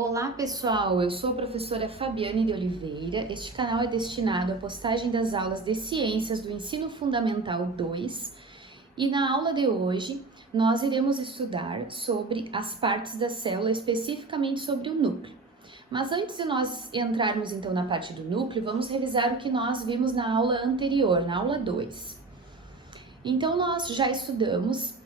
Olá pessoal, eu sou a professora Fabiane de Oliveira. Este canal é destinado à postagem das aulas de Ciências do Ensino Fundamental 2 e na aula de hoje nós iremos estudar sobre as partes da célula, especificamente sobre o núcleo. Mas antes de nós entrarmos então na parte do núcleo, vamos revisar o que nós vimos na aula anterior, na aula 2. Então nós já estudamos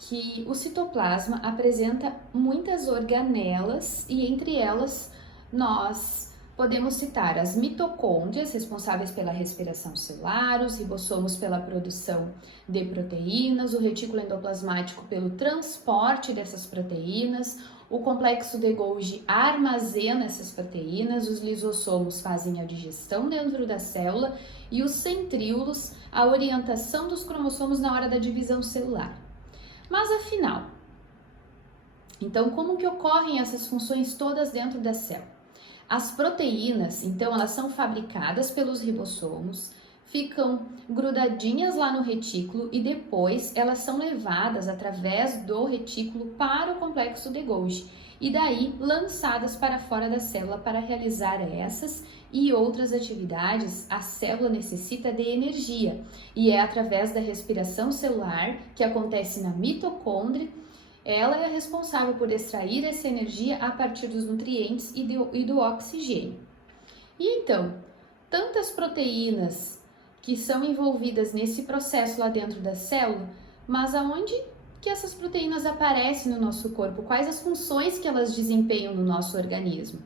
que o citoplasma apresenta muitas organelas e entre elas nós podemos citar as mitocôndrias, responsáveis pela respiração celular, os ribossomos pela produção de proteínas, o retículo endoplasmático pelo transporte dessas proteínas, o complexo de Golgi armazena essas proteínas, os lisossomos fazem a digestão dentro da célula e os centríolos a orientação dos cromossomos na hora da divisão celular. Mas afinal, então como que ocorrem essas funções todas dentro da célula? As proteínas, então, elas são fabricadas pelos ribossomos, ficam grudadinhas lá no retículo e depois elas são levadas através do retículo para o complexo de Golgi e daí lançadas para fora da célula para realizar essas e outras atividades. A célula necessita de energia e é através da respiração celular que acontece na mitocôndria. Ela é responsável por extrair essa energia a partir dos nutrientes e do oxigênio. E então, tantas proteínas que são envolvidas nesse processo lá dentro da célula, mas aonde que essas proteínas aparecem no nosso corpo? Quais as funções que elas desempenham no nosso organismo?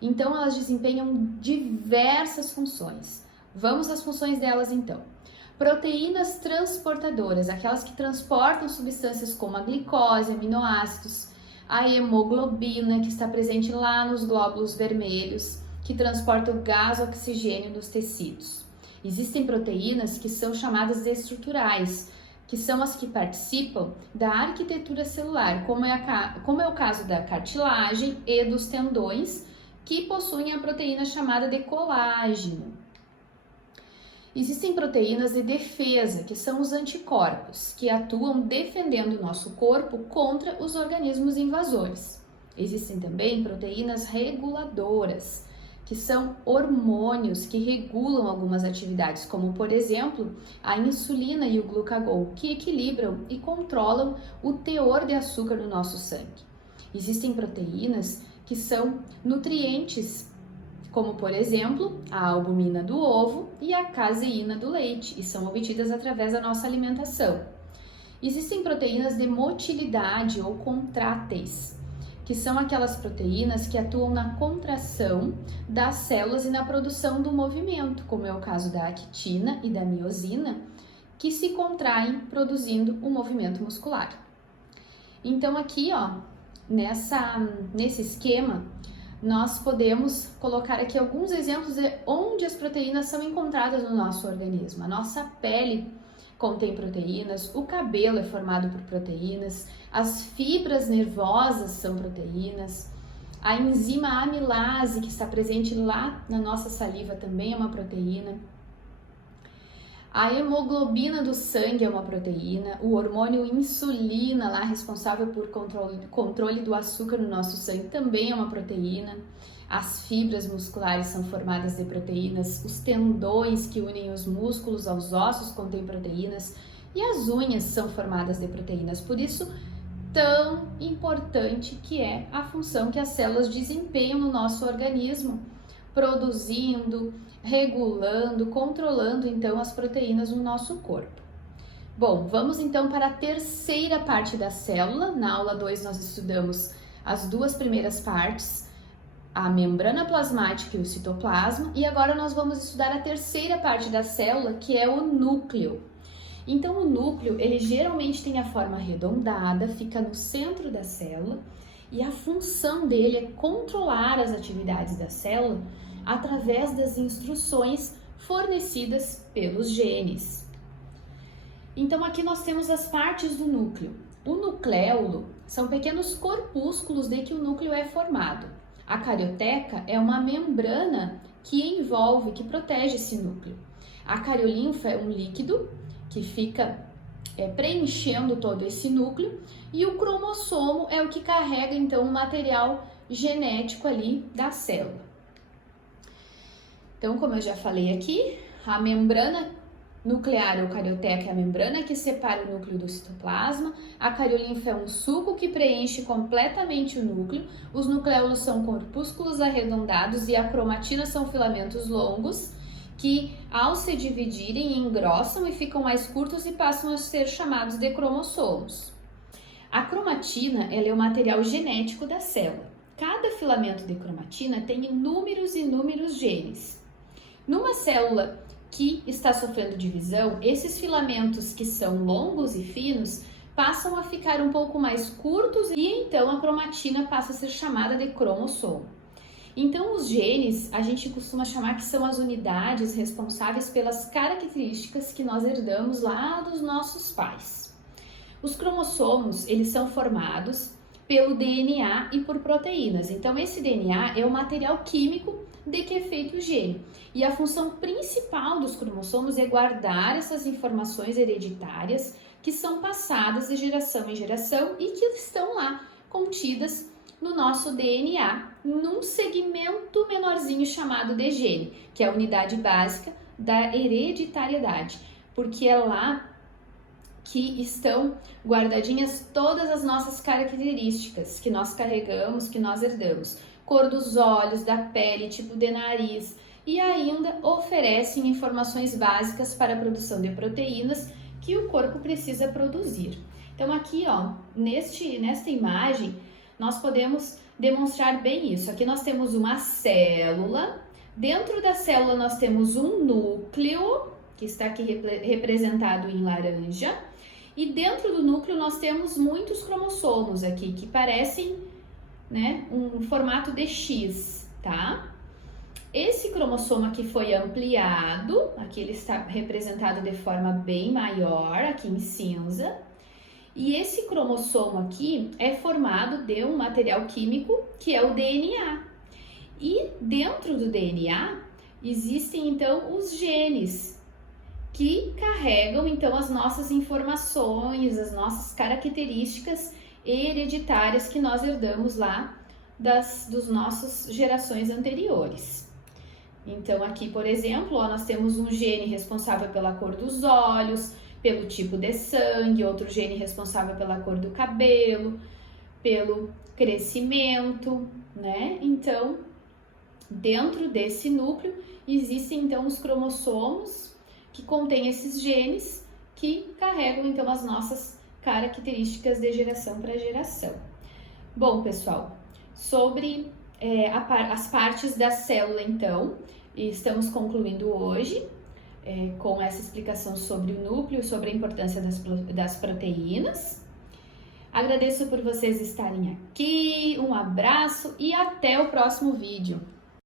Então, elas desempenham diversas funções. Vamos às funções delas então. Proteínas transportadoras, aquelas que transportam substâncias como a glicose, aminoácidos, a hemoglobina, que está presente lá nos glóbulos vermelhos, que transporta o gás oxigênio nos tecidos. Existem proteínas que são chamadas de estruturais, que são as que participam da arquitetura celular, como é o caso da cartilagem e dos tendões, que possuem a proteína chamada de colágeno. Existem proteínas de defesa, que são os anticorpos, que atuam defendendo o nosso corpo contra os organismos invasores. Existem também proteínas reguladoras, que são hormônios que regulam algumas atividades, como por exemplo a insulina e o glucagon, que equilibram e controlam o teor de açúcar no nosso sangue. Existem proteínas que são nutrientes, como por exemplo a albumina do ovo e a caseína do leite, e são obtidas através da nossa alimentação. Existem proteínas de motilidade ou contráteis, que são aquelas proteínas que atuam na contração das células e na produção do movimento, como é o caso da actina e da miosina, que se contraem produzindo o movimento muscular. Então aqui, nesse esquema, nós podemos colocar aqui alguns exemplos de onde as proteínas são encontradas no nosso organismo. A nossa pele contém proteínas, o cabelo é formado por proteínas, as fibras nervosas são proteínas, a enzima amilase, que está presente lá na nossa saliva, também é uma proteína. A hemoglobina do sangue é uma proteína, o hormônio insulina, lá responsável por controle do açúcar no nosso sangue, também é uma proteína. As fibras musculares são formadas de proteínas, os tendões que unem os músculos aos ossos contêm proteínas e as unhas são formadas de proteínas. Por isso, tão importante que é a função que as células desempenham no nosso organismo, produzindo, regulando, controlando então as proteínas no nosso corpo. Bom, vamos então para a terceira parte da célula. Na aula 2 nós estudamos as duas primeiras partes, a membrana plasmática e o citoplasma, e agora nós vamos estudar a terceira parte da célula, que é o núcleo. Então o núcleo, ele geralmente tem a forma arredondada, fica no centro da célula, e a função dele é controlar as atividades da célula através das instruções fornecidas pelos genes. Então aqui nós temos as partes do núcleo. O nucléolo são pequenos corpúsculos de que o núcleo é formado. A carioteca é uma membrana que envolve, que protege esse núcleo. A cariolinfa é um líquido que fica preenchendo todo esse núcleo, e o cromossomo é o que carrega então o material genético ali da célula. Então, como eu já falei aqui, a membrana nuclear eucarioteca é a membrana que separa o núcleo do citoplasma, a cariolinfa é um suco que preenche completamente o núcleo, os nucleolos são corpúsculos arredondados e a cromatina são filamentos longos que, ao se dividirem, engrossam e ficam mais curtos e passam a ser chamados de cromossomos. A cromatina ela é o material genético da célula. Cada filamento de cromatina tem inúmeros genes. Numa célula que está sofrendo divisão, esses filamentos que são longos e finos passam a ficar um pouco mais curtos e então a cromatina passa a ser chamada de cromossomo. Então os genes a gente costuma chamar que são as unidades responsáveis pelas características que nós herdamos lá dos nossos pais. Os cromossomos, eles são formados pelo DNA e por proteínas. Então esse DNA é o material químico de que é feito o gene. E a função principal dos cromossomos é guardar essas informações hereditárias que são passadas de geração em geração e que estão lá contidas no nosso DNA, num segmento menorzinho chamado de gene, que é a unidade básica da hereditariedade, porque é lá que estão guardadinhas todas as nossas características que nós carregamos, que nós herdamos. Cor dos olhos, da pele, tipo de nariz, e ainda oferecem informações básicas para a produção de proteínas que o corpo precisa produzir. Então aqui, ó, nesta imagem, nós podemos demonstrar bem isso. Aqui nós temos uma célula, dentro da célula nós temos um núcleo, que está aqui representado em laranja, e dentro do núcleo nós temos muitos cromossomos aqui, que parecem, né, um formato de X, tá? Esse cromossomo aqui foi ampliado, aqui ele está representado de forma bem maior, aqui em cinza. E esse cromossomo aqui é formado de um material químico que é o DNA. E dentro do DNA existem então os genes que carregam então as nossas informações, as nossas características hereditárias que nós herdamos lá dos nossas gerações anteriores. Então aqui, por exemplo, ó, nós temos um gene responsável pela cor dos olhos, pelo tipo de sangue, outro gene responsável pela cor do cabelo, pelo crescimento, né? Então, dentro desse núcleo existem então os cromossomos que contêm esses genes que carregam então as nossas características de geração para geração. Bom, pessoal, sobre as partes da célula, então, estamos concluindo hoje com essa explicação sobre o núcleo, sobre a importância das proteínas. Agradeço por vocês estarem aqui, um abraço e até o próximo vídeo.